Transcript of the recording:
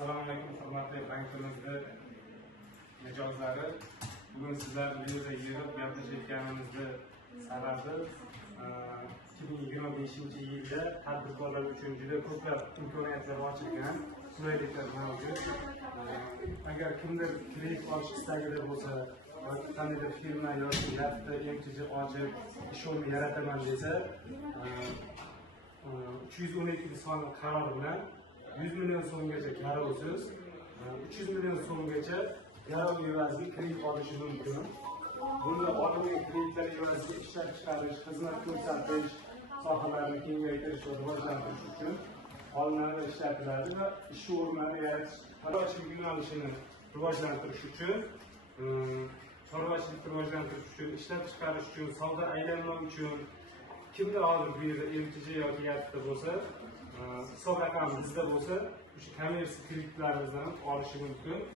Assalomu alaykum, hurmatli bankimizning mijozlari. Bugun sizlar bilan yig'ilib gaplashayotganimizni sababi 2025-yilda tadbirkorlar uchun juda ko'plab imkoniyatlar ochilgan, qulayliklar mavjud. Agar kimdir kredit olish istagida bo'lsa, qandaydir firma yoki yaxta MTJ ochib ish o'rni yarataman desa, 312 sonli qaror bilan 100 million so'mgacha garovsiz, 300 million so'mgacha garov evaziga kredit olishi mumkin. Bunda olingan kreditlar evaziga ishlab chiqarish, xizmat ko'rsatish sohalarini kengaytirish va rivojlantirish uchun olinadi va ishlatiladi va ish o'rnlarini yaratish, chorvachilik yo'nalishini rivojlantirish uchun, ishlab chiqarish uchun, savdo aylanma uchun kimda hozir bu yerda MTJ yoki yaxta bo'lsa, hisob raqami bizda bo'lsa, o'sha kommersiya kreditlarimizdan olishi mumkin.